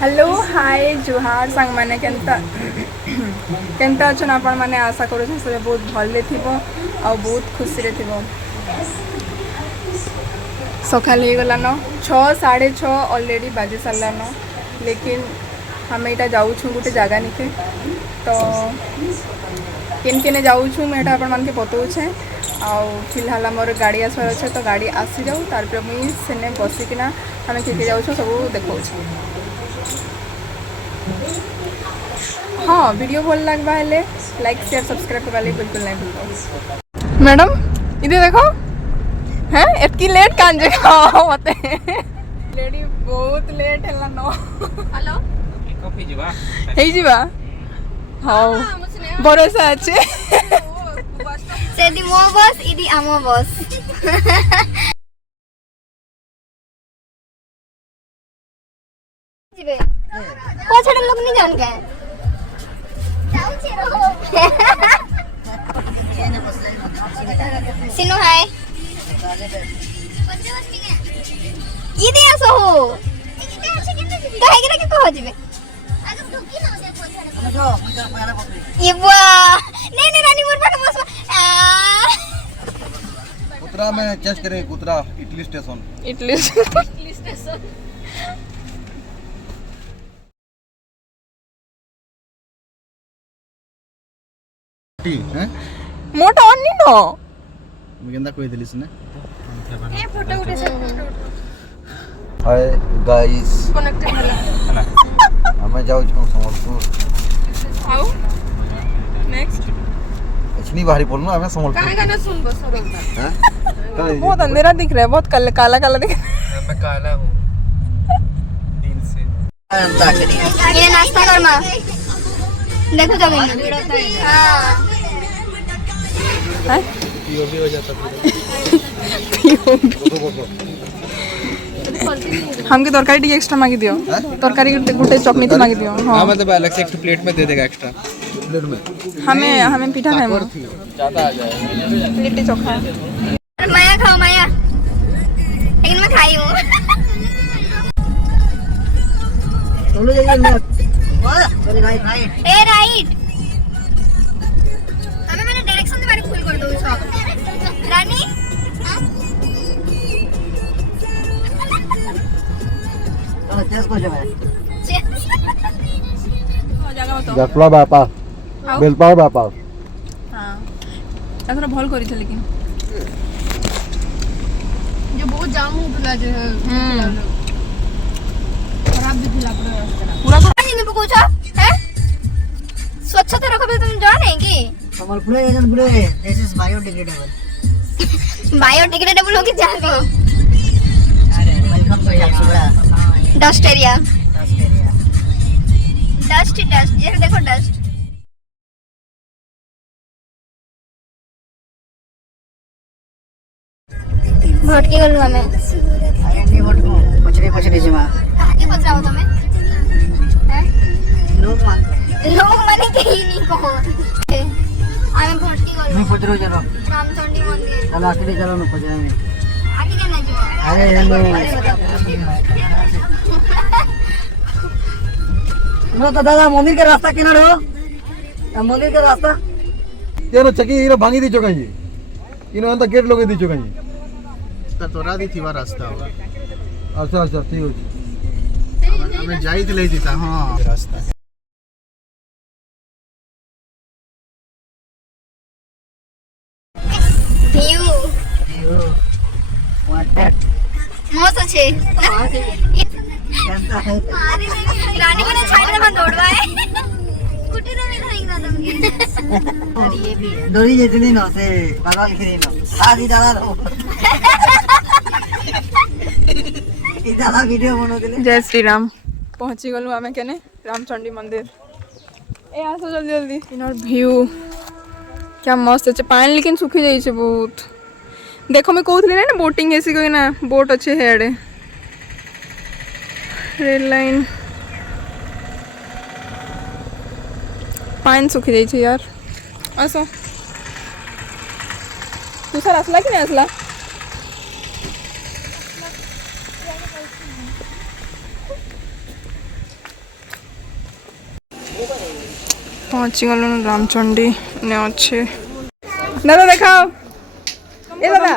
Hello hi जुहार सांग मैंने Kenta Kenta अच्छा आपण मैंने आशा करूँ सब बहुत भले थी आ बहुत खुशी रे थी सकाल हो गलान 6 साढ़े 6 ऑलरेडी बाजी सारान लेकिन हमें यहाँ जाऊँ गोटे जगह निके तो केन केने जाऊँ मैं आप के बताऊे आ फिलहाल मोर गाड़ी आसवार अच्छे तो गाड़ी आसी जाऊ तार मुझे सेने बसिकिना आम किए जाऊँ सब देखा। हाँ वीडियो भल लगवा हेले लाइक शेयर सब्सक्राइब करवा बिल्कुल नहीं भूल। मैडम इधर देखो हैं एतकी लेट कांजे मत लेडी बहुत लेट है नो हेलो कॉफी जीवा हे जीवा हां भरोसा अच्छे सेदी मो बस इदी आमो बस जीवे पछड़ लोग नहीं जान के सिनो हाय ये दिया सो हो तो है कि कहो जीवे ये वाह नहीं रानी मोर पाट बस कुतरा में चेक करें कुतरा इटली स्टेशन मोटा अन्नी नो मुगेंदा कोई दिलिस ने ए फोटो उठे से हाय गाइस कनेक्टेड हला हमें जाऊ संबलपुर आओ नेक्स्ट इतनी भारी बोलना हमें संबलपुर कहां गाना सुन बस हैं बहुत अंधेरा दिख रहा है बहुत काला काला दिख रहा है मैं काला हूं दिन से ये नाश्ता कर मां देखो जमीन हां है पीओवी हो जाता हमके तरकारी टी एक्स्ट्रा मांगी दियो तरकारी गुटे चटनी तो मांगी दियो हां मतलब अलग से एक प्लेट में दे देगा एक्स्ट्रा प्लेट में हमें पीठा खाए ज्यादा आ जाए लिट्टी चोखा माया खाओ माया लेकिन मैं खाई हूं बोलो जाइए मत राइट ए राइट हमें मैंने डायरेक्शन से बारे फुल कर दो सब रानी चलो चेस को जाए जगह बताओ गफला बापा बेलपाव बापा हां एथरा भल करी छ लेकिन जो बहुत जाम होतला जे खराब भी थिला पूरा नहीं पूछ हैं स्वच्छता रखबे तुम जान है कि संबलपुर एजन बुले दिस इज बायोडिग्रेडेबल हो कि जान को अरे welcome to Yasuda dust area dust ये देखो डस्ट भटके गलु हमें अरे नहीं वोट को पछरे जमा आगे पछराओ तुम्हें हैं लोग माने कहीं नहीं कहो हमें भटके गलु नहीं पछरो चलो रामचंडी मंदिर चलो आगे चलो न पछरे आगे जाना जी अरे हेलो नो तो दादा मंदिर के रास्ता किनारे हो मंदिर के रास्ता तेनो चकी इनो भांगी दी चोकाई इनो अंत गेट लगे दी चोकाई तो तोरा दी थीवा रास्ता अच्छा ठीक होची हमें जाई थी ले दीता हां रास्ता व्यू व्हाट मस्त छे कैसा है रानी को ना छाड़ में दौड़वा है स्कूटी तो नहीं खाएंगे तुम और ये भी डोरी जितनी नो से भगवान की नो आदि दादा लो इतना वीडियो बनो दिले जय श्री राम पहुंची गलु आमे केने रामचंडी मंदिर ए आसो जल्दी जल्दी इनर व्यू क्या मस्त है पानी लेकिन सुखी जाई छे बहुत देखो मैं कहथली ना बोटिंग ऐसी कोई ना बोट अच्छे हेडे रेल लाइन पानी सुखी जाई छे यार असो तुषार असला की नाही असला पहुँची गल रामचंडी ने अच्छे दादा देखाओ ए दादा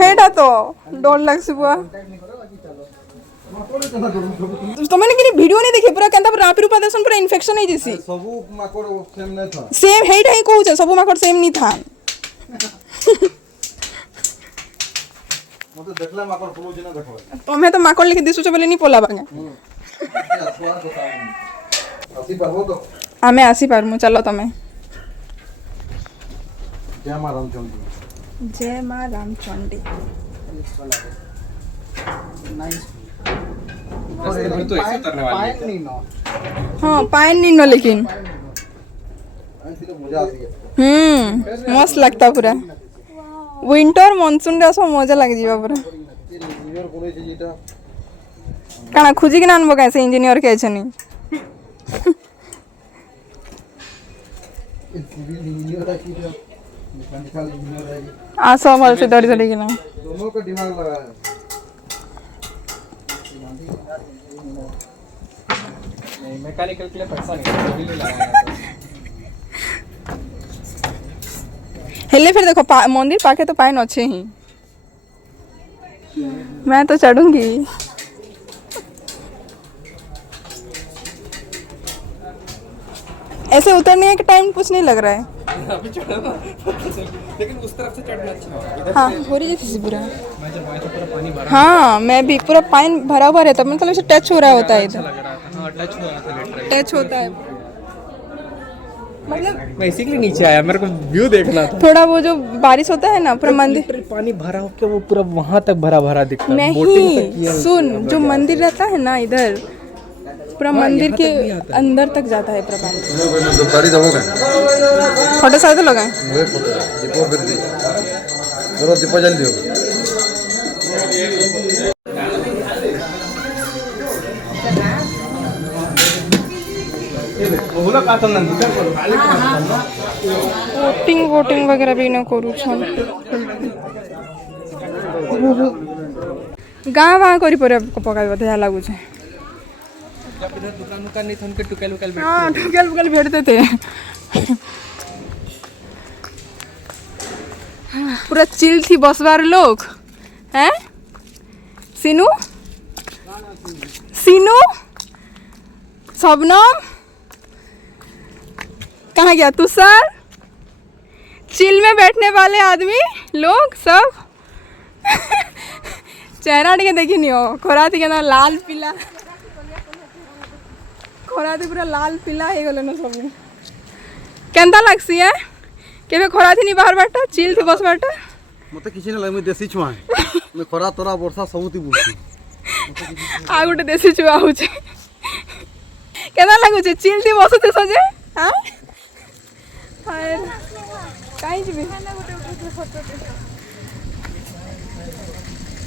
हेटा तो डर लागसी बुआ तो मैंने कि वीडियो नहीं देखी पूरा केंता रापी रूपा देसन पूरा इन्फेक्शन है जैसी सबू माकड़ सेम नहीं था सेम हेटा ही कहू सब माकड़ सेम नहीं था मते देखले माकड़ फुलो जिना देखो तुम्हें तो माकड़ लिखि दिसुछ बोले नहीं पोला बागे आसी पाबो तो आमे आसी पारमु चलो तमे जय मां रामचंडी जय मां रामचंडी नाइस तो ऐसे उतरने वाली है। नहीं नो हाँ पाइन नहीं नो लेकिन ऐसे मजा आती है मस्त लगता पूरा विंटर मानसून रे सब मजा लग जीवा पूरा इंजीनियर कोने जे जेटा काना खुजी के नाम बगाए से इंजीनियर के छनी सिविल इंजीनियर है कि मैकेनिकल इंजीनियर है आ सब हल से दौड़ी दौड़ी के ना दोनों का दिमाग लगा है नहीं मैकेनिकल के लिए पैसा नहीं सिविल ही लगाया हेले फिर देखो मंदिर पाके तो पाइन अच्छे ही मैं तो चढ़ूंगी ऐसे उतरने के टाइम कुछ नहीं लग रहा है अभी चढ़ा ना लेकिन उस तरफ से चढ़ना अच्छा है हाँ हो रही है पूरा मैं जब आया तो पूरा पानी भरा हाँ मैं भी पूरा पाइन भरा हुआ रहता मतलब ऐसे टच हो रहा होता है इधर लग रहा था हाँ टच हुआ था लिटरली टच होता है मतलब मैं इसीलिए नीचे आया मेरे को व्यू देखना था थोड़ा वो जो बारिश होता है ना पूरा मंदिर लिटरली पानी भरा होकर वो पूरा वहां तक भरा भरा दिखता है नहीं सुन जो मंदिर रहता है ना इधर पूरा मंदिर के अंदर तक जाता है पूरा पानी दुकानी दबोगे फोटो साथ लगाए वे फोटो दीपो बिल दी जरूर दीपो जल दियो वोटिंग वगैरह भी न करू छन गाँव वहाँ करी पर पकाई बता लागू छे जब इधर दुकान नहीं था उनके टुकल उकल हाँ ठुकल बुकल भेटते थे पूरा चिल थी बसवार लोग हैं सीनू सीनू शबनम कहाँ गया तुषार चिल में बैठने वाले आदमी लोग सब चेहरा टे देखी नहीं हो खोरा थी क्या लाल पीला खोरा थी पूरा लाल पीला हो गल सब केंता लगसी है केबे खोरा थी नहीं बाहर बाटा चिल थी बस बाटा मते किछि न लागे देसी छुआ मैं खरा तोरा वर्षा सबुती बुझी आ गोटे देसी छुआ होचे केना लागु छे चिल थी बसते सजे हां हाय काई जिबे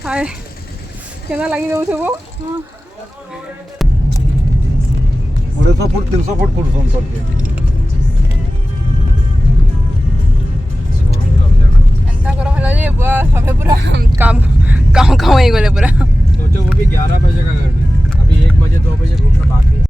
हाय केना लागी जाउ छे वो 250 फुट 300 फुट फुट संसद के एंता करो हला जे बुआ सबे पूरा काम काम काम हो गले पूरा सोचो वो भी 11 बजे का घर में अभी 1 बजे 2 बजे घूमना बाकी है